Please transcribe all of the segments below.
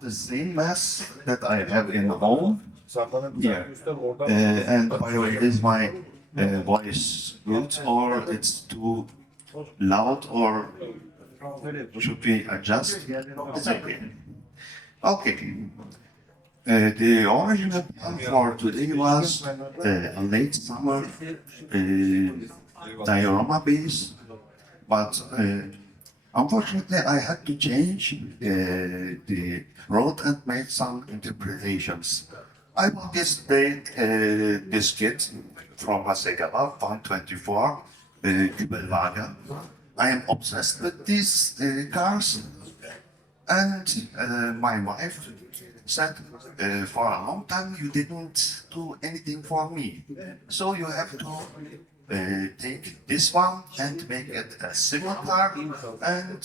The same mass that I have in home here. And by the way, is my voice good or it's too loud or should we adjust? It's okay. Okay. The original plan for today was a late summer diorama piece, but unfortunately I had to change the road and make some interpretations. I bought this kit from Hasegaba 124 Kübelwagen. I am obsessed with these cars, and my wife said, for a long time you didn't do anything for me. So you have to take this one and make it a similar car. And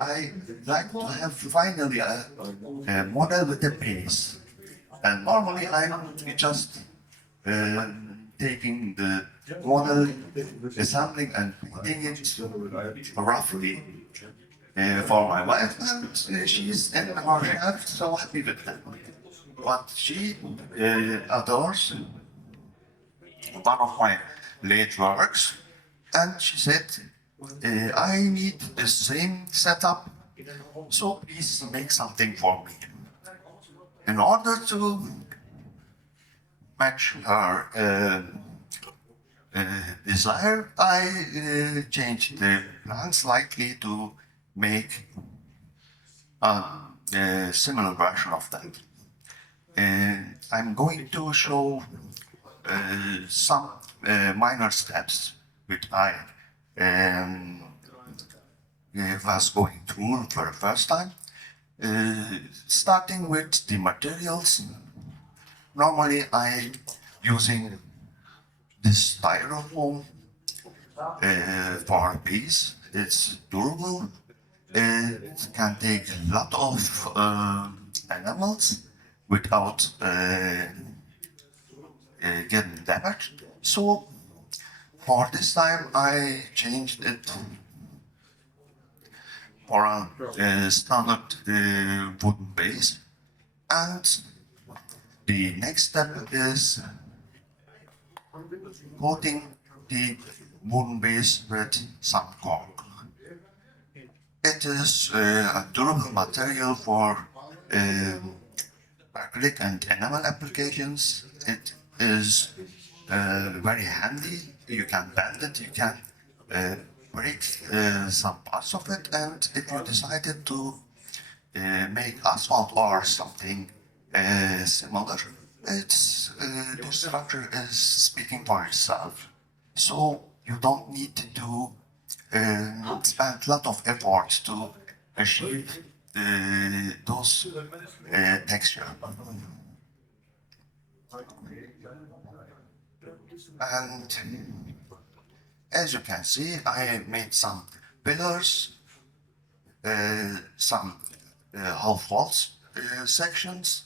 I like to have finally a model with a base. And normally I'm just taking the model, assembling and painting it roughly for my wife, and she's in her head so happy with that. But she adores one of my late works, and she said, I need the same setup, so please make something for me. In order to match her desire, I changed the plan slightly to make a similar version of that. And I'm going to show some minor steps which I was going through for the first time. Starting with the materials. Normally I'm using this styrofoam for a base. It's durable. It can take a lot of animals without getting damaged. So for this time I changed it for a standard wooden base. And the next step is coating the wooden base with some cork. It is a durable material for acrylic and enamel applications. It is very handy. You can bend it, you can break some parts of it, and if you decided to make asphalt or something similar, it's the structure is speaking for itself. So you don't need to do spend a lot of effort to achieve those texture. And as you can see, I made some pillars, some half walls sections.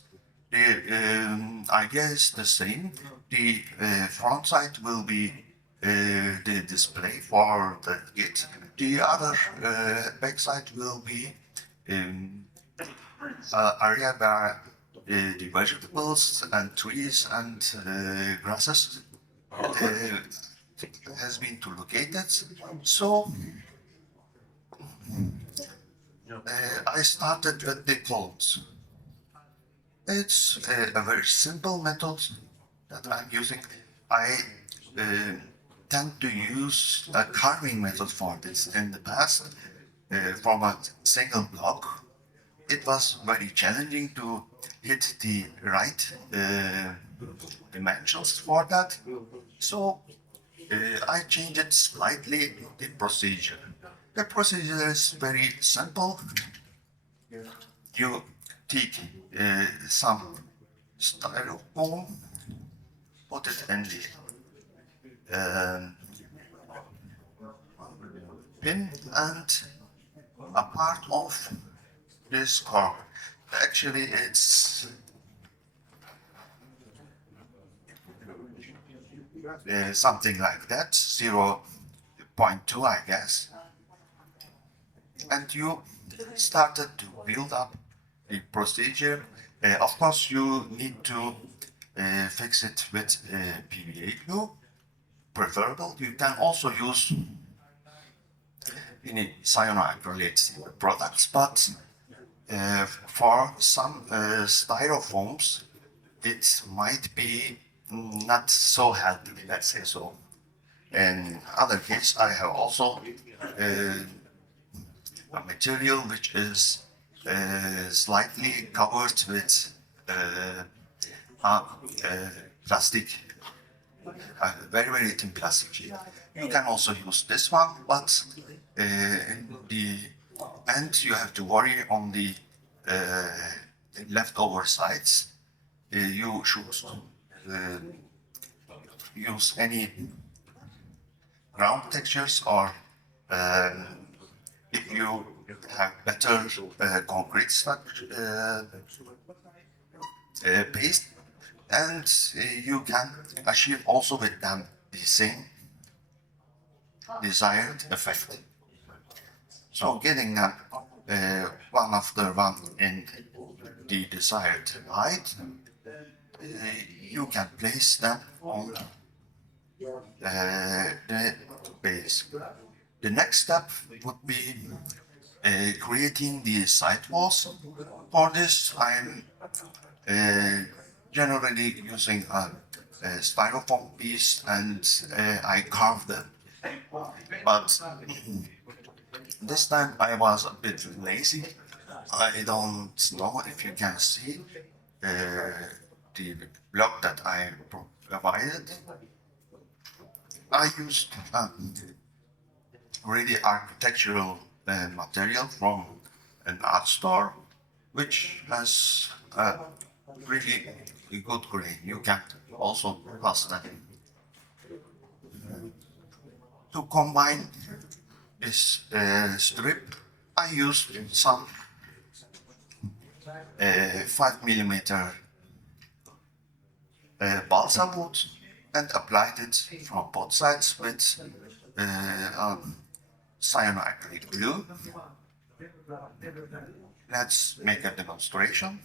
The idea is the same. The front side will be the display for the kit. The other back side will be area where the vegetables and trees and grasses has been to located. So I started with the clothes. It's a very simple method that I'm using. I tend to use a carving method for this. In the past, from a single block, it was very challenging to hit the right dimensions for that. So I changed it slightly, the procedure. The procedure is very simple. You take some styrofoam, put it in the pin, and a part of this cork. Actually, it's something like that, 0.2, I guess. and you started to build up the procedure. Of course, you need to fix it with PVA glue, preferable. You can also use any cyanoacrylate products, but for some styrofoams, it might be not so healthy, let's say so. In other case, I have also a material which is slightly covered with uh, uh, plastic, very, very thin plastic sheet. You can also use this one, but the and you have to worry on the leftover sides. You should uh, use any ground textures or if you have better concrete structure, paste, and you can achieve also with them the same desired effect. So getting them one after one in the desired height, you can place them on the base. The next step would be creating the side walls. For this, I'm generally using a styrofoam piece and I carve them. But this time I was a bit lazy. I don't know if you can see the block that I provided. I used really architectural material from an art store, which has really a good grain. You can also pass that to combine this strip. I used some 5 millimeter balsa wood and applied it from both sides with cyanoacrylate glue. Let's make a demonstration.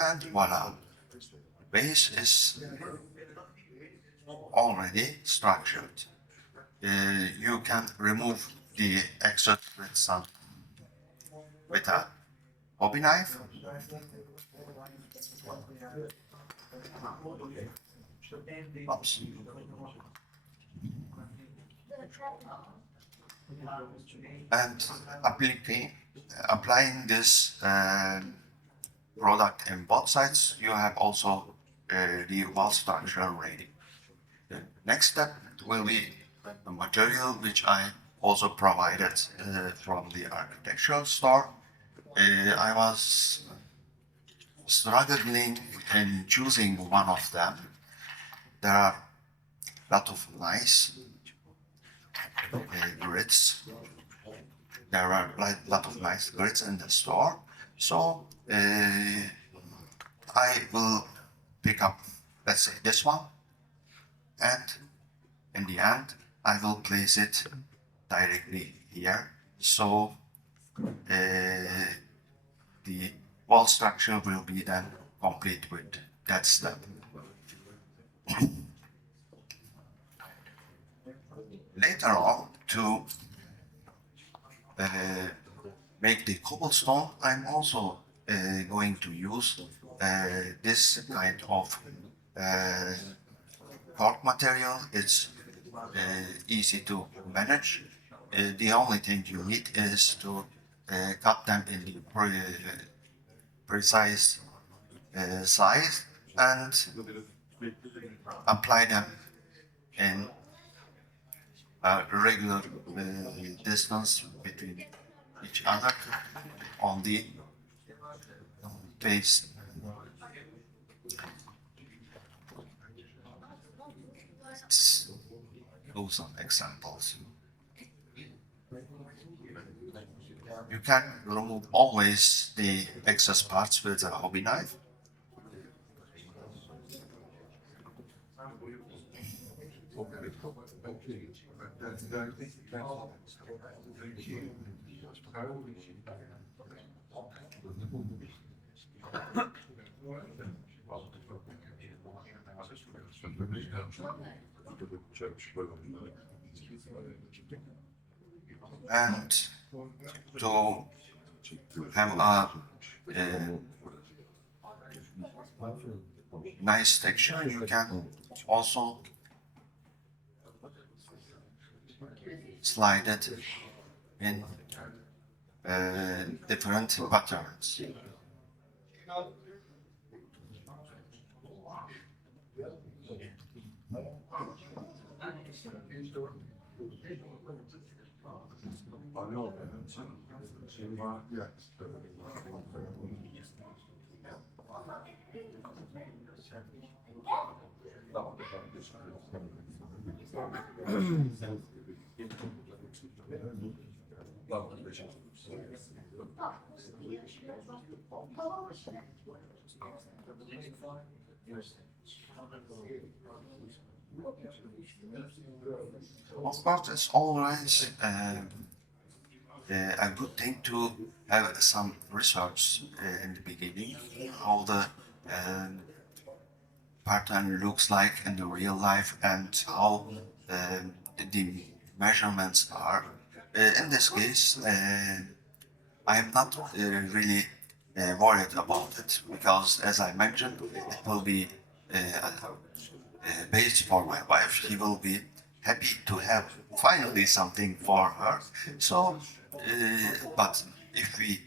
And voila, the base is already structured. You can remove the excess with a hobby knife. Oops. And applying this product in both sides, you have also the wall structure ready. The next step will be the material which I also provided from the architectural store. I was struggling in choosing one of them. There are a lot of nice grids. There are a lot of nice grids in the store. So I will pick up, let's say, this one, and in the end, I will place it directly here. So the wall structure will be then complete with that step. Later on, to make the cobblestone, I'm also going to use this kind of cork material. It's easy to manage. The only thing you need is to cut them in the precise size and apply them in a regular distance between each other on the base. Let's do some examples. You can remove always the excess parts with a hobby knife. And to have a nice texture, you can also slide it in different patterns. Of course, it's always a good thing to have some research in the beginning, how the pattern looks like in the real life and how the measurements are. In this case, I am not really worried about it because, as I mentioned, it will be based for my wife. She will be happy to have finally something for her. So, but if we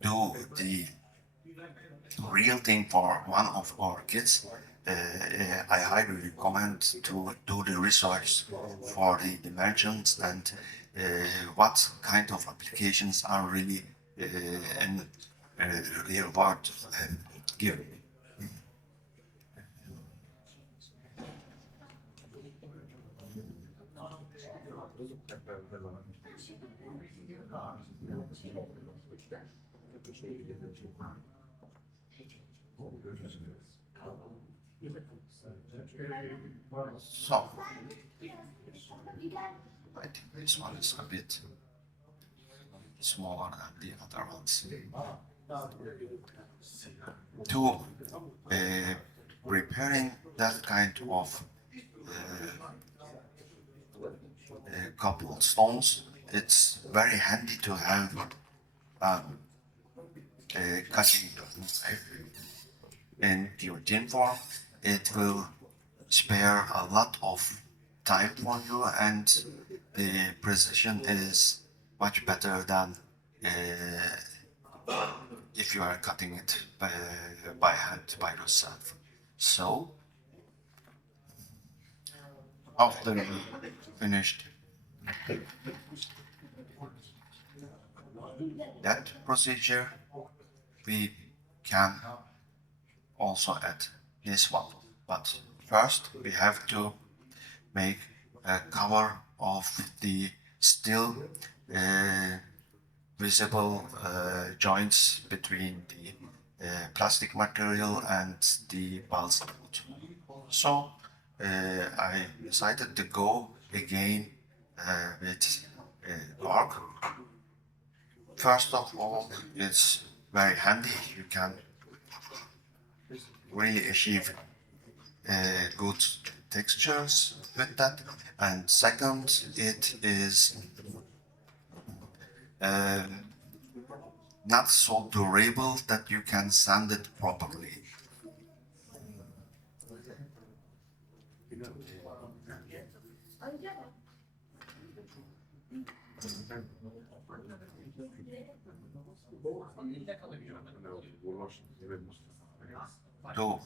do the real thing for one of our kids, I highly recommend to do the research for the dimensions and what kind of applications are really in real world given. So, I think this one is a bit smaller than the other ones. To repairing that kind of coupled stones, it's very handy to have a cutting knife in your tin form. It will spare a lot of time for you, and the precision is much better than if you are cutting it by hand by yourself. So after we finished that procedure, we can also add this one. But first we have to make a cover of the still visible joints between the plastic material and the balsa wood. So I decided to go again with bark. First of all, it's very handy. You can really achieve good textures with that. And second, it is not so durable that you can sand it properly. To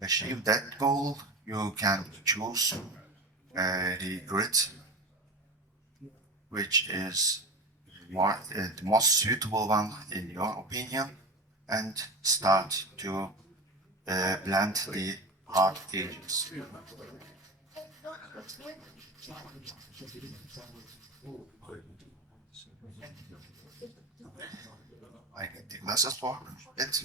achieve that goal, you can choose the grit which is the most suitable one in your opinion, and start to blend the hard edges. I need the glasses for it.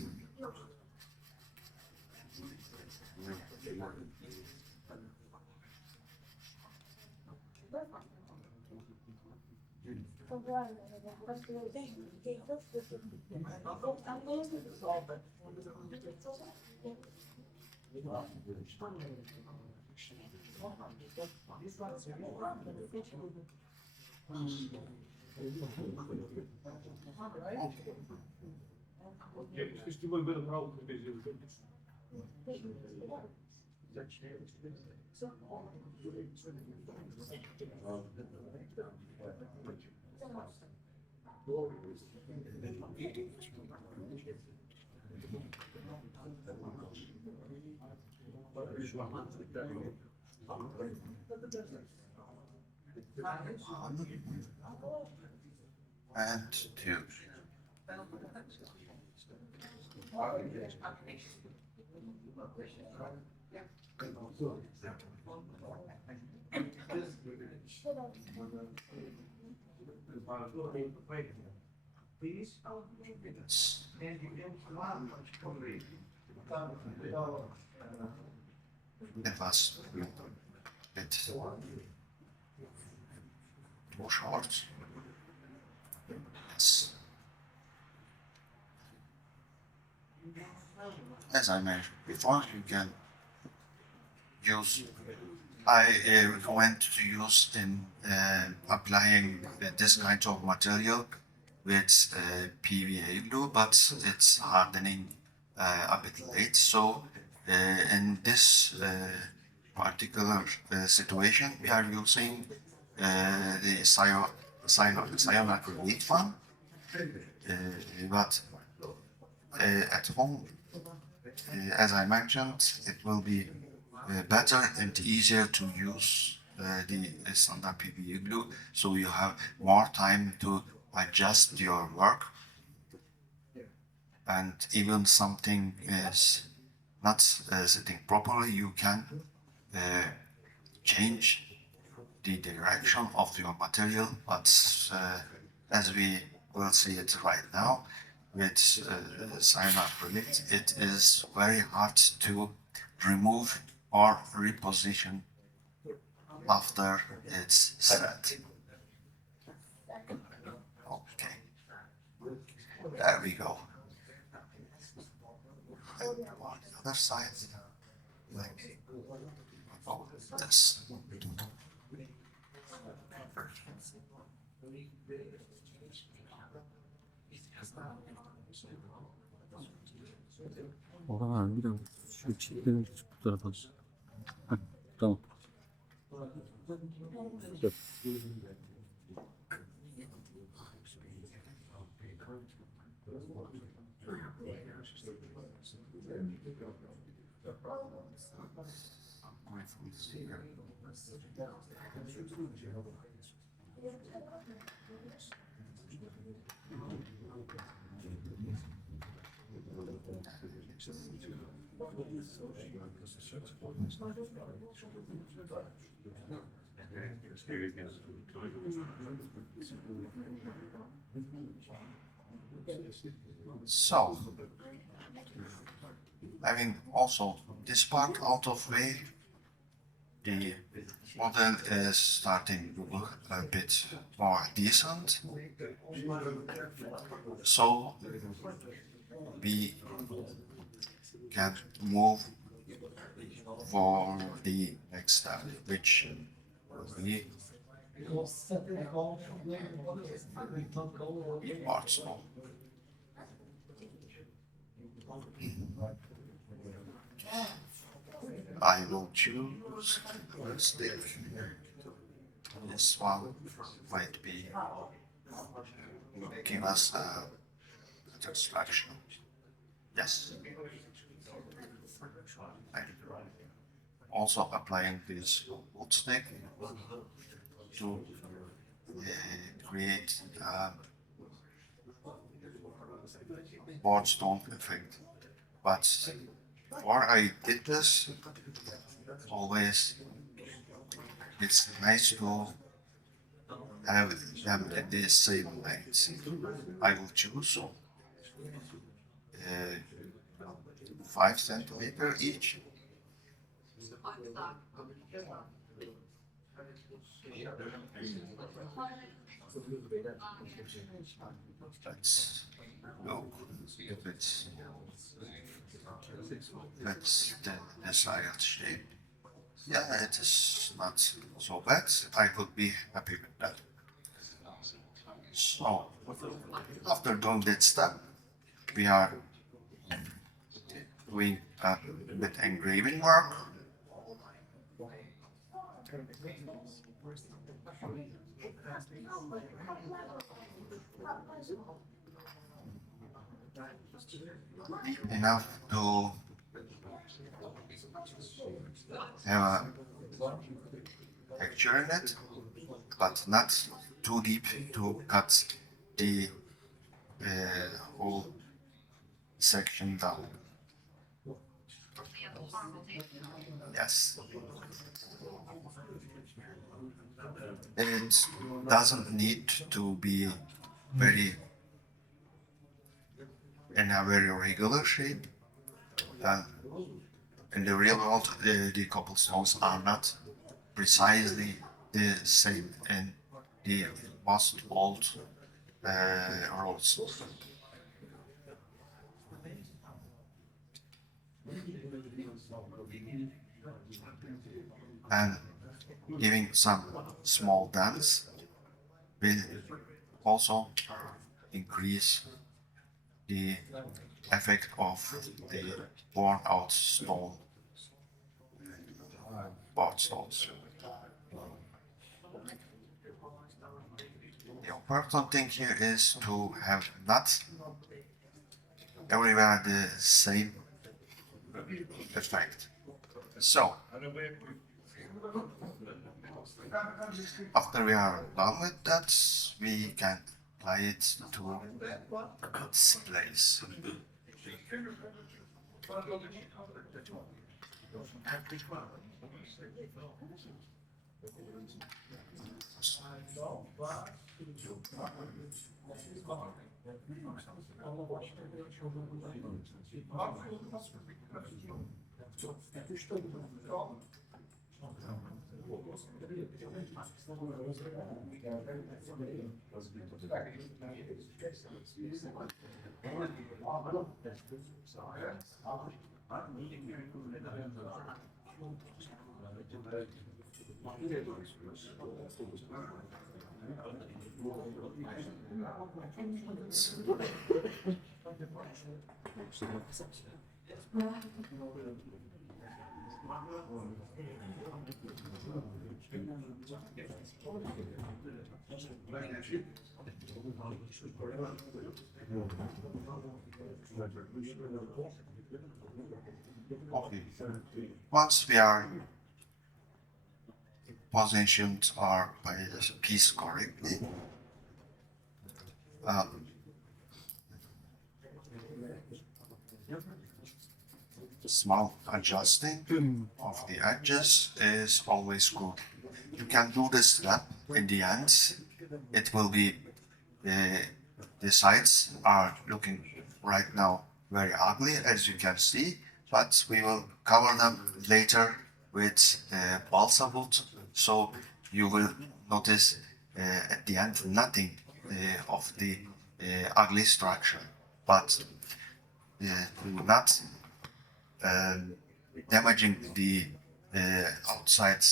And two. It was a bit more short. Yes. As I mentioned before, you can use. I recommend to use in applying this kind of material with PVA glue, but it's hardening a bit late. So in this particular situation, we are using the cyanide one, but at home, as I mentioned, it will be better and easier to use the standard PVA glue, so you have more time to adjust your work. And even something is not sitting properly, you can change the direction of your material. But as we will see it right now, with cyanide, it is very hard to remove or reposition after it's set. Okay, there we go. And on the other side, like this. Orhan abi bir de şu çiftlerin bu tarafa. Heh, tamam. Dur. So, having also this part out of way, the model is starting to look a bit more decent. So we can move for the next step, which will be parts. I will choose a stick. This one might be give us a satisfaction. Yes. I'm also applying this wood stick to create a board stone effect. But before I did this, always it's nice to have them in the same length. I will choose 5 centimeter each. Let's look if that's the desired shape. Yeah, it is not so bad. I could be happy with that. So, after doing that step, we are doing a bit engraving work. Enough to have a texture in it, but not too deep to cut the whole section down. Yes. It doesn't need to be very in a very regular shape. Uh, in the real world, the cobblestones are not precisely the same in the most old roads. And giving some small dents will also increase the effect of the worn out stone board stones. The important thing here is to have not everywhere the same effect. So, after we are done with that, we can apply it to its place. Okay. Once we are positioned our piece correctly, small adjusting of the edges is always good. You can do this step in the end. It will be the sides are looking right now very ugly, as you can see, but we will cover them later with balsa wood, so you will notice at the end nothing of the ugly structure. But to not damaging the outside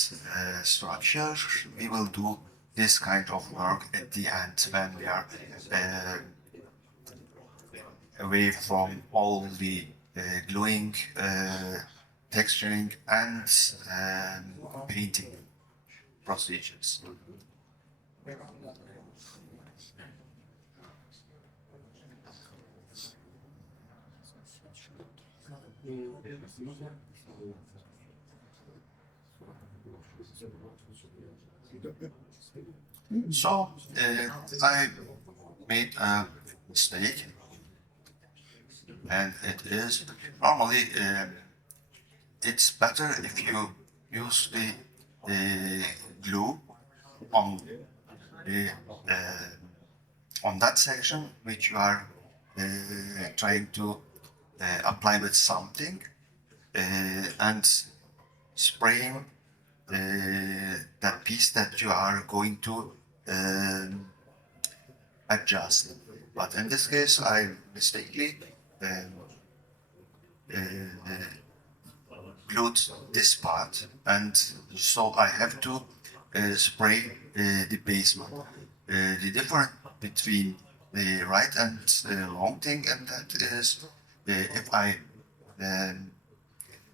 structure, we will do this kind of work at the end when we are away from all the gluing, texturing, and painting procedures. So I made a mistake, and it is normally it's better if you use the on the on that section which you are trying to apply with something and spraying that piece that you are going to adjust. But in this case, I mistakenly glued this part, and so I have to spray the basement. The difference between the right and long thing, and that is if I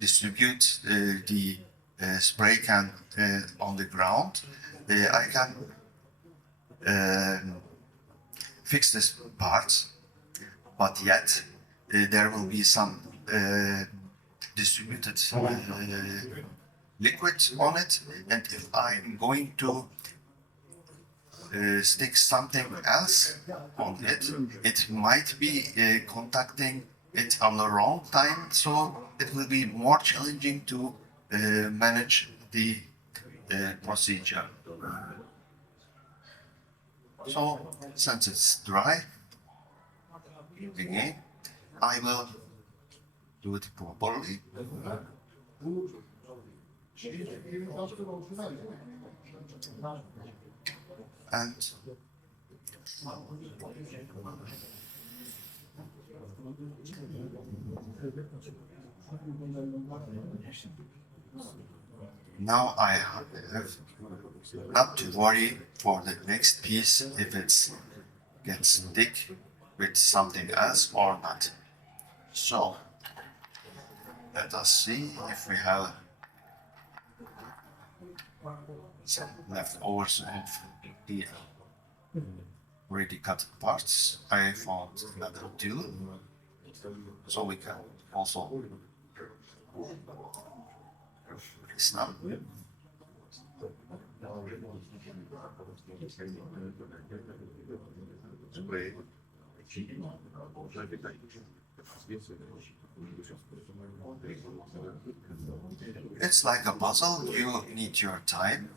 distribute the spray can on the ground, I can fix this part, but yet there will be some distributed liquid on it, and if I'm going to stick something else on it, it might be contacting it on the wrong time, so it will be more challenging to manage the procedure. So, since it's dry, again, I will do it properly. And now I have not to worry for the next piece if it gets thick with something else or not. So let us see if we have some leftovers of the already cut parts. I found another tool, so we can also snap. It's like a puzzle, you need your time.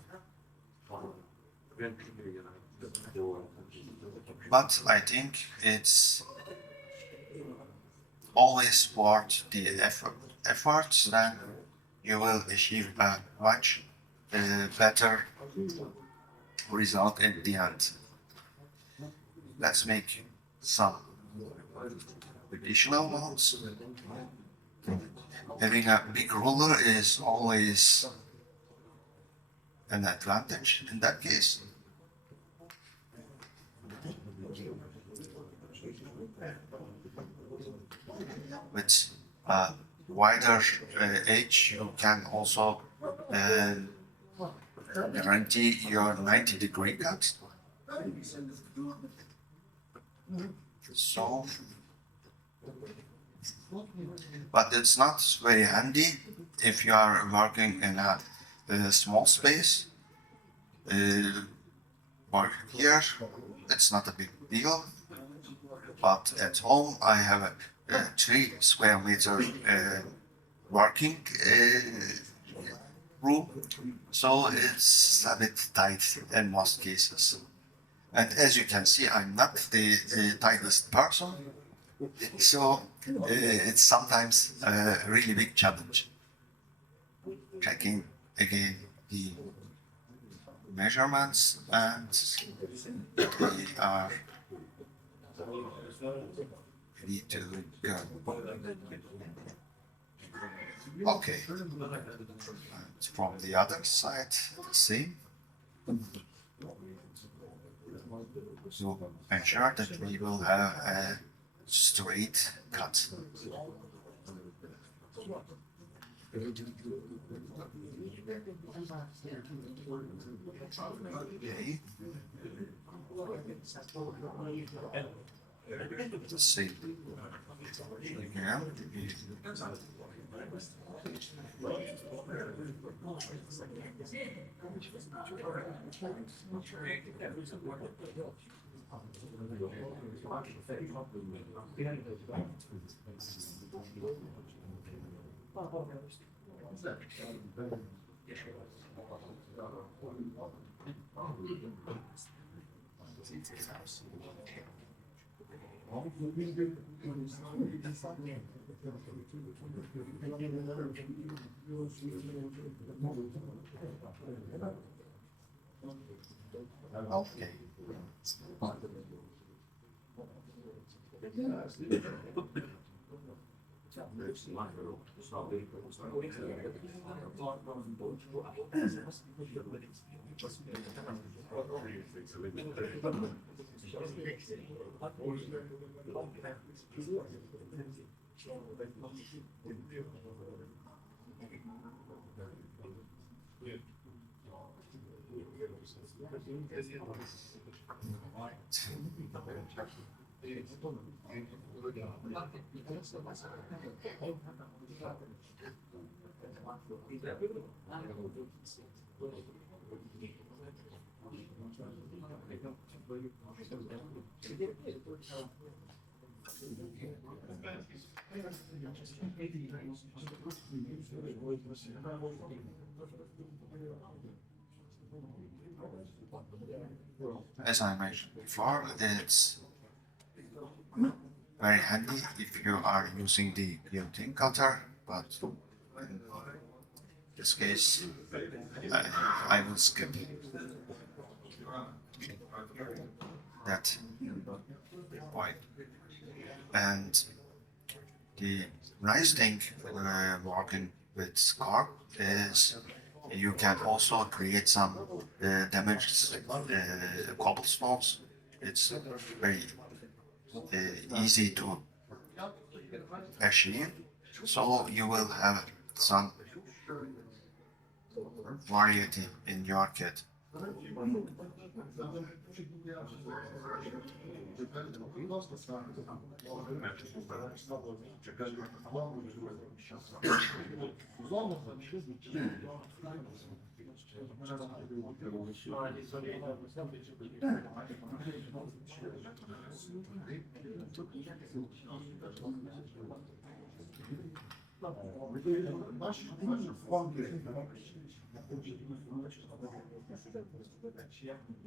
But I think it's always worth the effort, then you will achieve a much better result in the end. Let's make some additional ones. Having a big ruler is always an advantage in that case. With a wider edge, you can also guarantee your 90-degree cut. So, but it's not very handy if you are working in a small space. Or here, it's not a big deal. But at home, I have a 3 square meter working room, so it's a bit tight in most cases. And as you can see, I'm not the tightest person, so it's sometimes a really big challenge. Checking again the measurements, and we are ready to go. Okay, and from the other side, the same. So ensure that we will have a straight cut. Okay. The same again. Okay. As I mentioned before, it's very handy if you are using the guillotine cutter, but in this case, I will skip that point. And the nice thing working with Scarp is you can also create some damaged cobblestones. It's very easy to achieve, so you will have some variety in your kit.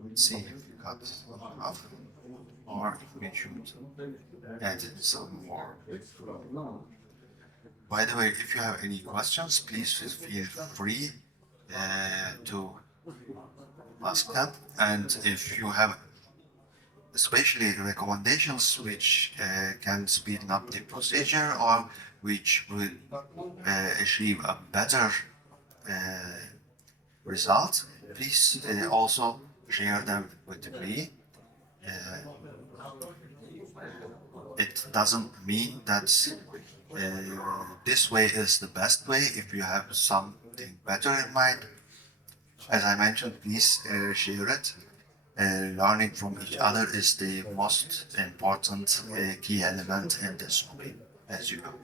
Let's see if we got enough, or we should add some more. By the way, if you have any questions, please feel free to ask them. And if you have especially recommendations which can speed up the procedure or which will achieve a better result, please also share them with me. It doesn't mean that this way is the best way. If you have something better in mind, as I mentioned, please share it. Learning from each other is the most important key element in this hobby, as you know.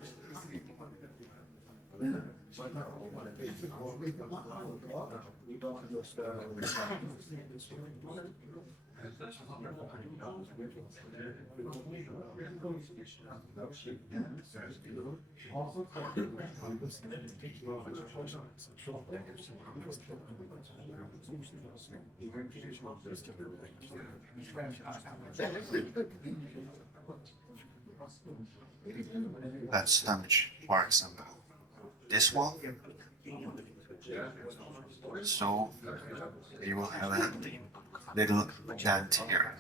Let's damage, for example, this one. So you will have a little dent here.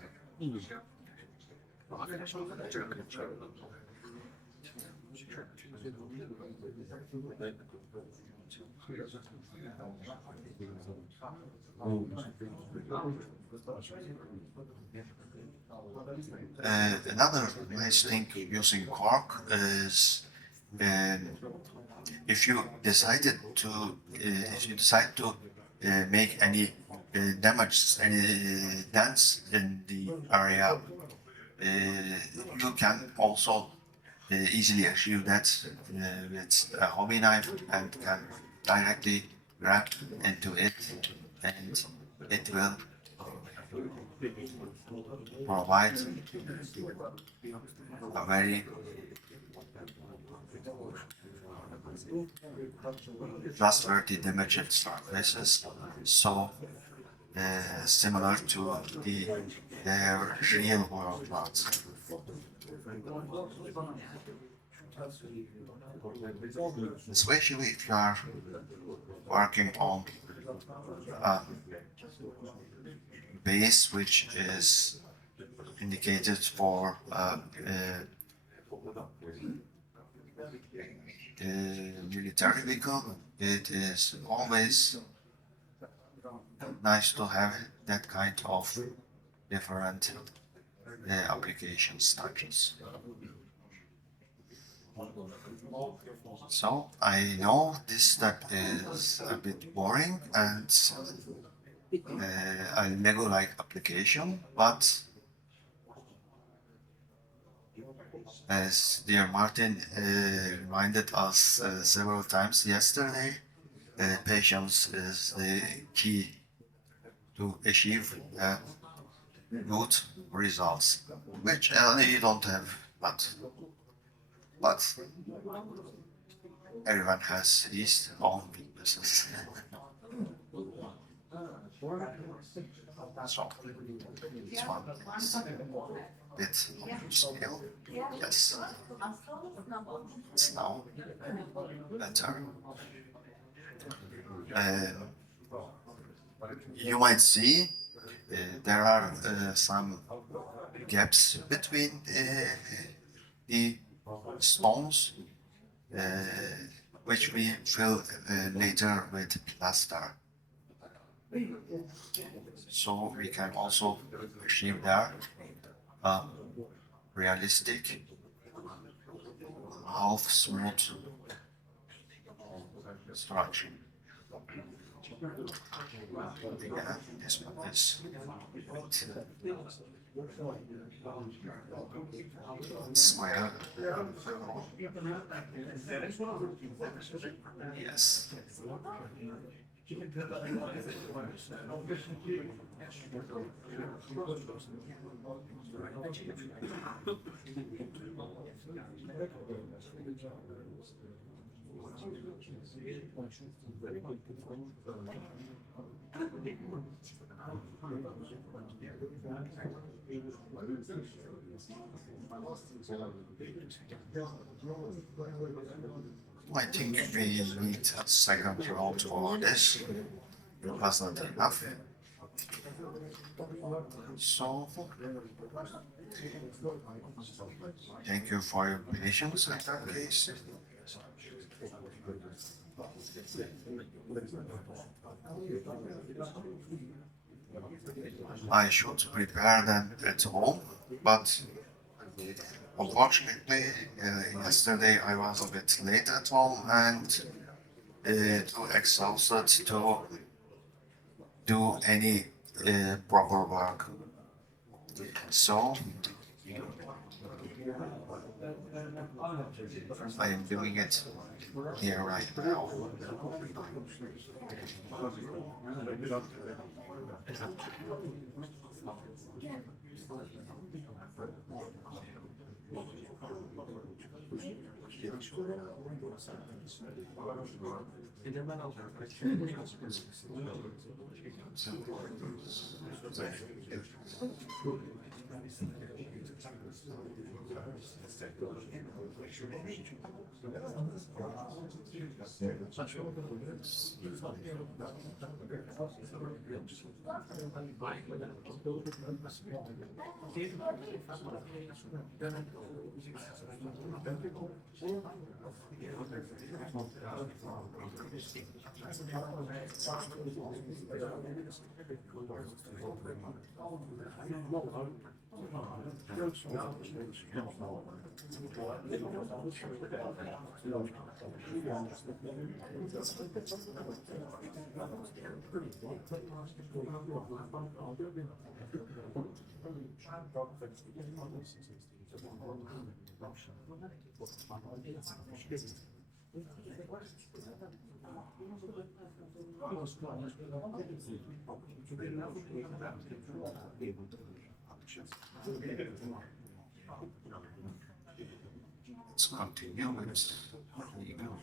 Another nice thing using cork is if you decide to make any damage, any dents in the area, you can also easily achieve that with a hobby knife and can directly grab into it, and it will provide a very trustworthy imaging surfaces, so similar to their real world ones. Especially if you are working on a base which is indicated for military vehicle, it is always nice to have that kind of different application styles. So I know this step is a bit boring and a Lego-like application, but as dear Martin reminded us several times yesterday, patience is the key to achieve good results, which you don't have, but everyone has his own weaknesses. So this one is a bit on scale. Yes, it's now better. You might see there are some gaps between the stones, which we fill later with plaster. So we can also achieve there a realistic, half smooth structure. Again, this one is square. Yes. I think we need a second round for this. It was not enough. So, thank you for your patience in that case. I should prepare them at home, but unfortunately, yesterday I was a bit late at home and too exhausted to do any proper work. So I am doing it here right now. Let's continue with email.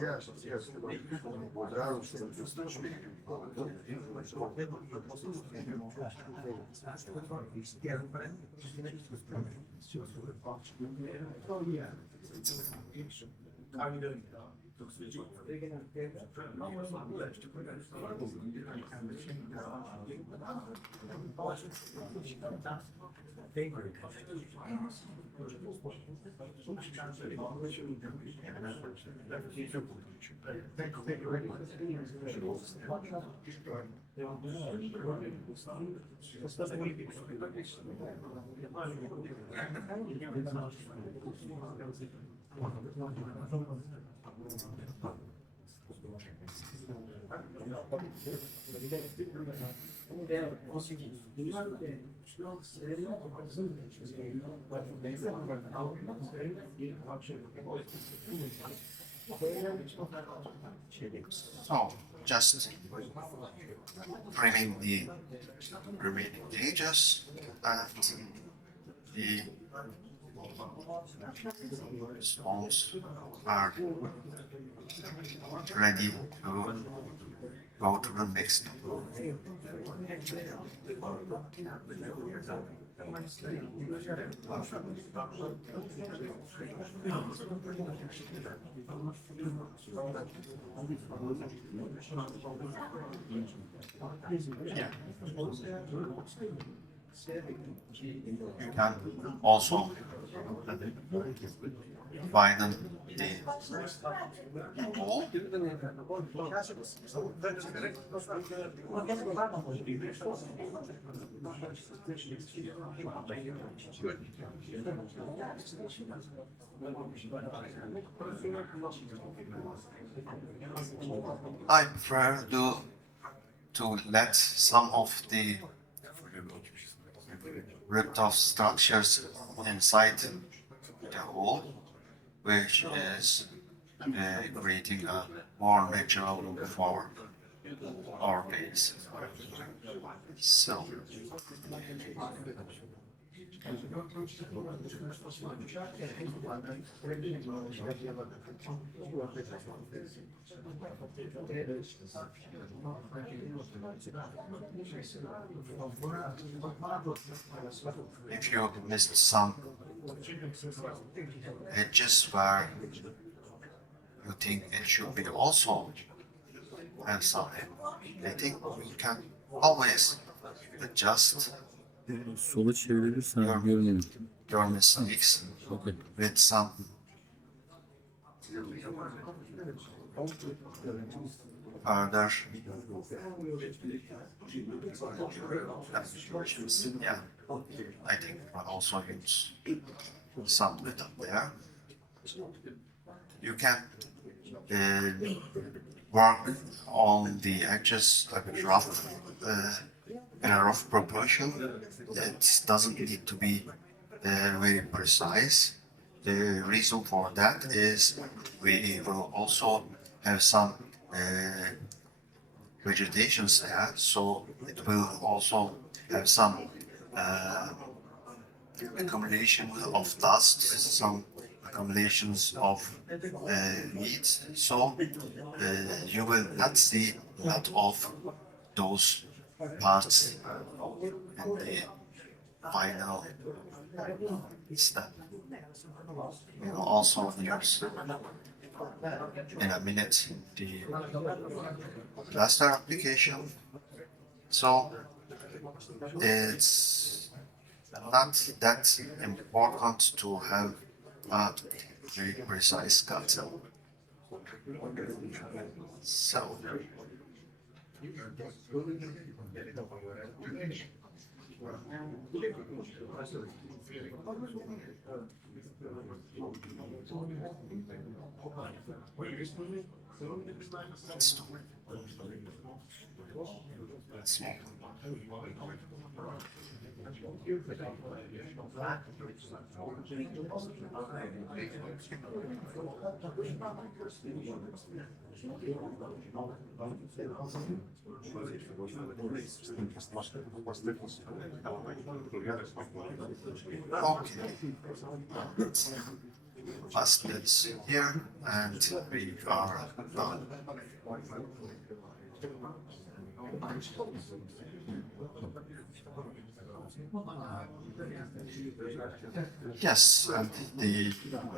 Yes, yes. So just printing the remaining pages and the response are ready to go to the next. Yeah. You can also widen the wall. I prefer to let some of the ripped off structures inside the hole, which is creating a more natural look for our base. So If you missed some edges where you think it should be also have some, I think we can always adjust Sola çevirebilirsen your, görünüyor. your mistakes Okay. with some further applications. Yeah, I think we can also use some little there. You can work on the edges a bit rough, in a rough proportion. It doesn't need to be very precise. The reason for that is we will also have some vegetations there, so it will also have some accumulation of dust, some accumulations of heat, so you will not see a lot of those parts in the final step. We will also use in a minute the plaster application, so it's not that important to have a very precise cut. So let's do it. Let's move. Okay. Last bits here, and we are done. Yes, and the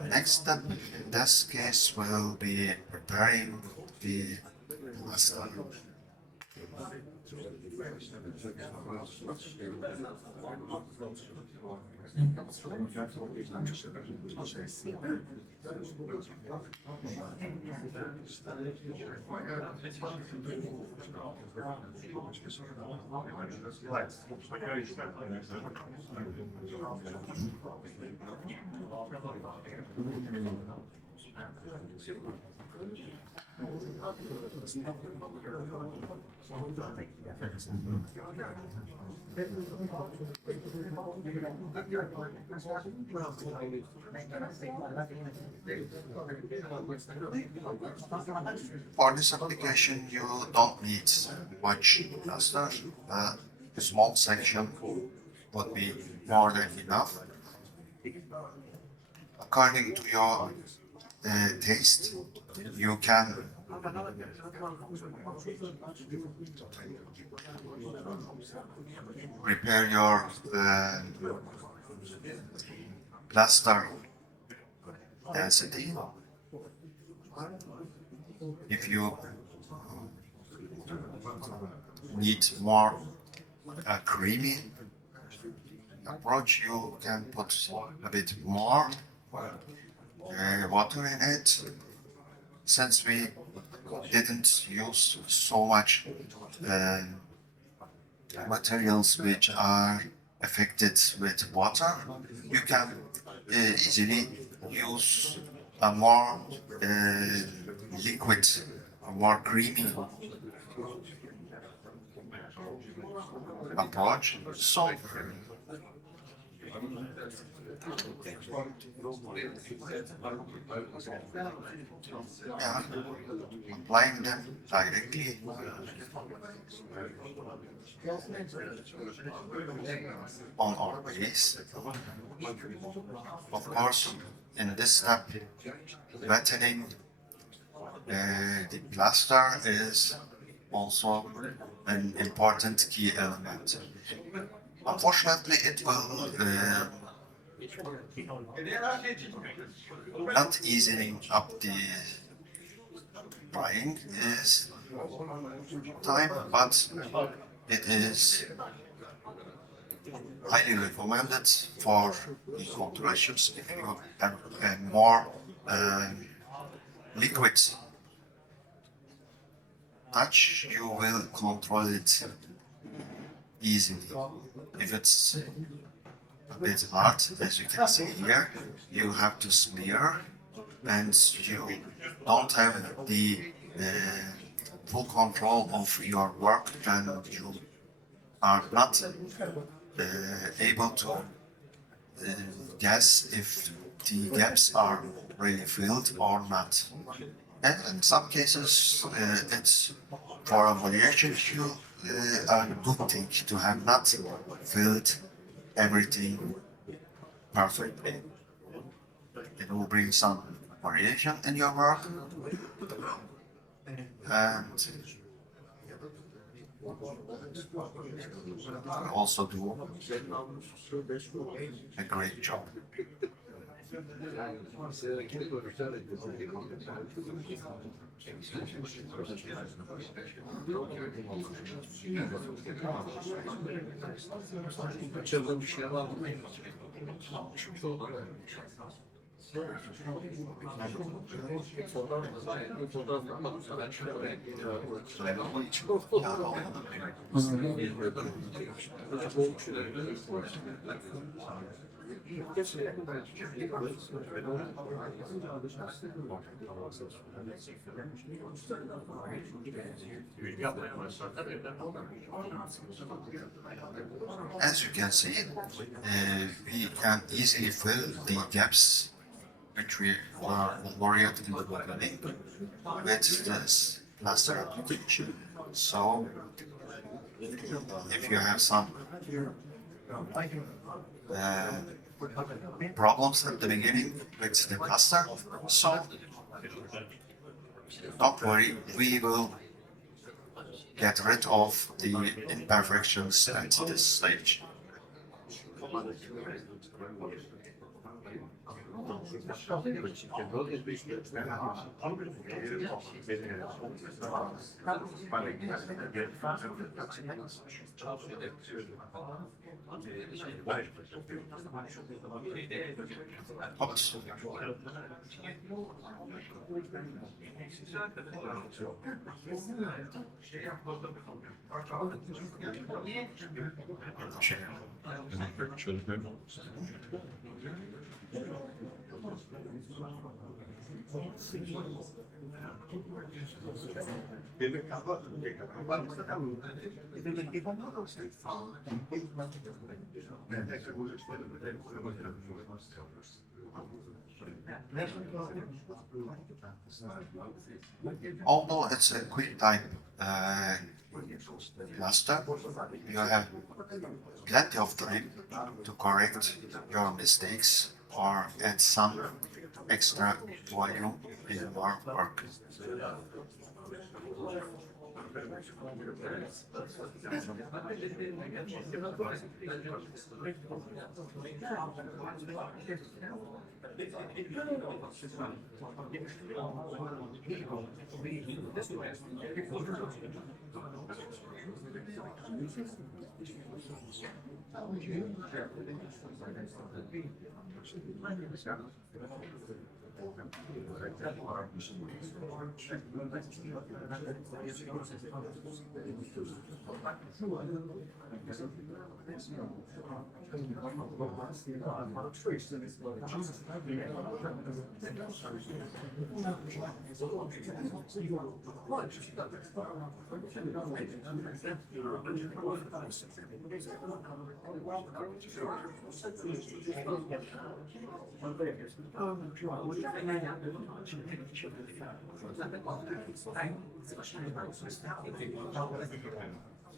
next step in this case will be preparing the plaster. For this application, you don't need much plaster. A small section would be more than enough. According to your taste, you can prepare your plaster density. If you need more creamy approach, you can put a bit more water in it. Since we didn't use so much materials which are affected with water, you can easily use a more liquid, a more creamy approach. So Yeah, applying them directly on our base. Of course, in this step, wetting the plaster is also an important key element. Unfortunately, it will not easing up the drying is time, but it is highly recommended for the alterations. If you have more liquid touch, you will control it easily. If it's a bit hard, as you can see here, you have to smear, and you don't have the full control of your work, and you are not able to guess if the gaps are really filled or not. And in some cases, it's for a variation issue a good thing to have not filled everything perfectly. It will bring some variation in your work and also do a great job. As you can see, we can easily fill the gaps which we were worried in the beginning with this plaster application. So, if you have some uh, problems at the beginning with the plaster, so don't worry, we will get rid of the imperfections at this stage. Oops. Although it's a quick type plaster, you have plenty of time to correct your mistakes or add some extra volume in your work.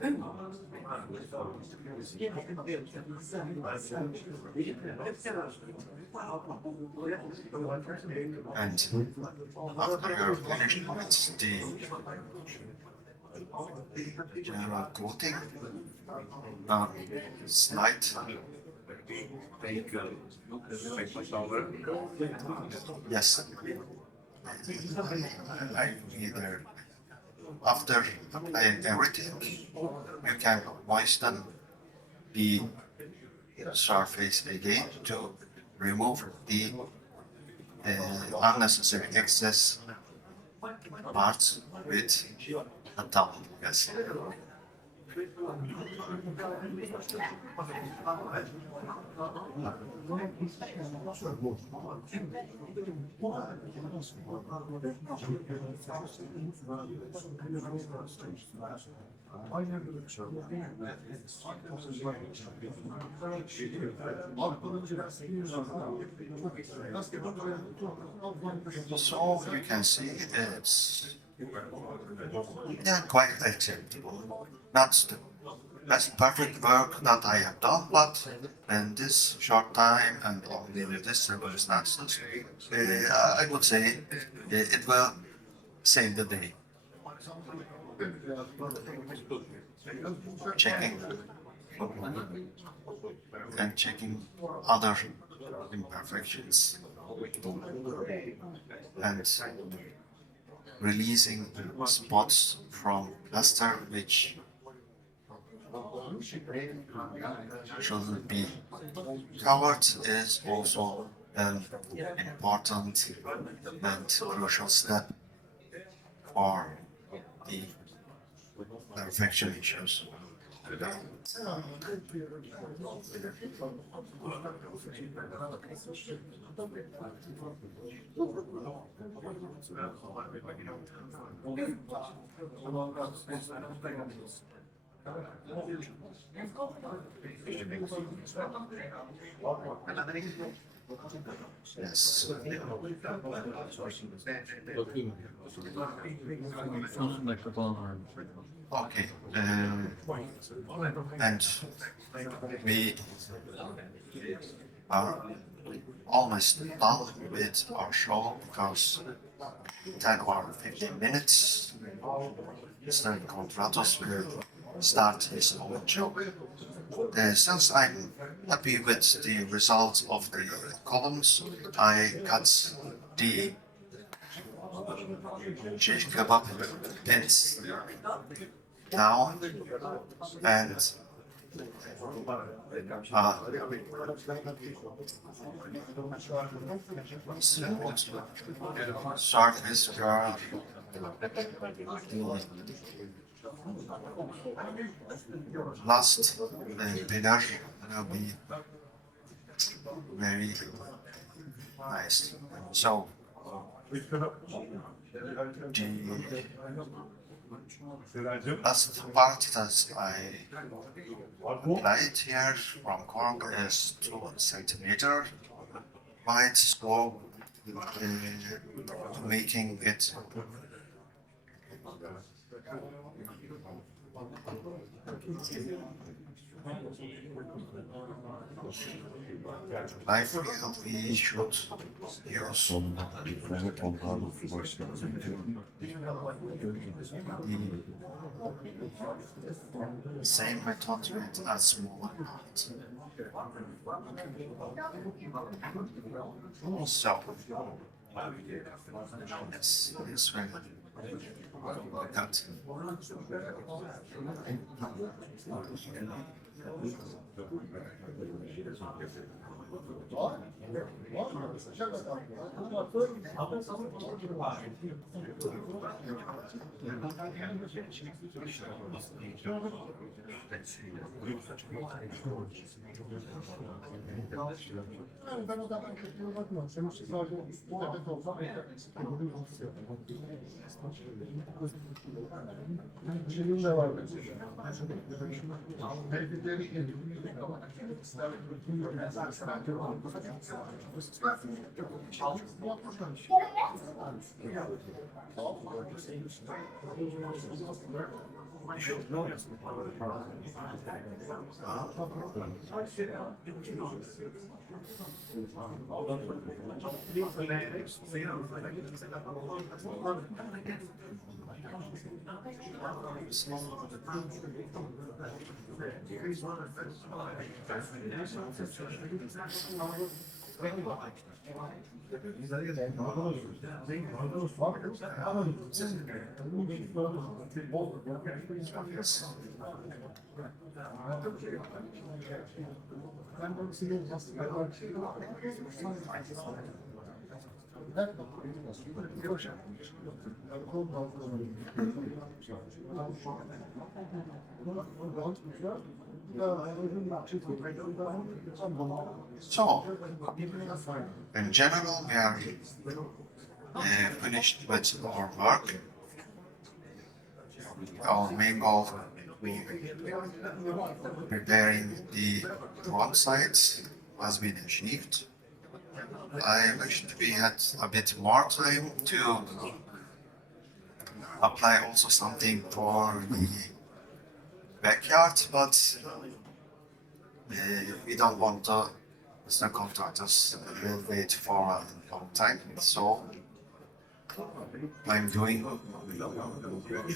And after you're finished with the general coating, slide. Yes, I either after applying everything, you can moisten the surface again to remove the unnecessary excess parts with a towel. Yes. So you can see it's quite acceptable. Not the best perfect work that I have done, but in this short time and only with this circumstances, I would say it will save the day. Checking and checking other imperfections and releasing spots from plaster which shouldn't be covered is also an important and crucial step for the perfection issues. Yes. Bakayım. Son dakika falan var. Okay. And we are almost done with our show because 10 or 15 minutes, Mr. Contratos will start his own show. Since I'm happy with the results of the columns, I cut the shish kebab pins down and surface where the last dinner will be very nice. So the last part that I applied here from cork is 2 centimeter wide, so making it I feel we should use the same method with a small amount. So, this will cut. Ben o zaman kendime bakmıyorum. Senin için sadece üstü tepet olsam şeyim de var mesela. So, in general, we are finished with our work. Our main goal, preparing the front sides, has been achieved. I wished we had a bit more time to apply also something for the backyard, but we don't want the contractors will wait for a long time. So I'm doing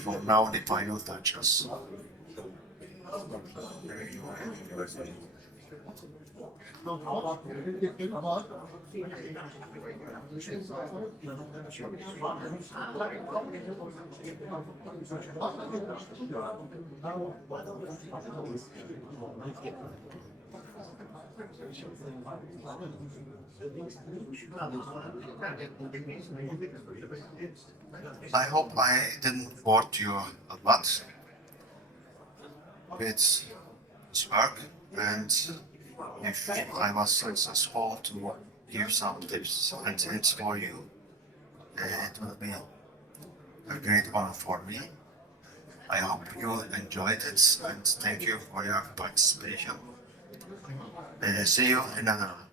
for now the final touches. I hope I didn't bore you a lot with this work, and if I was successful to give some tips and hints for you, it will be a great honor for me. I hope you enjoyed it, and thank you for your participation. See you in another one.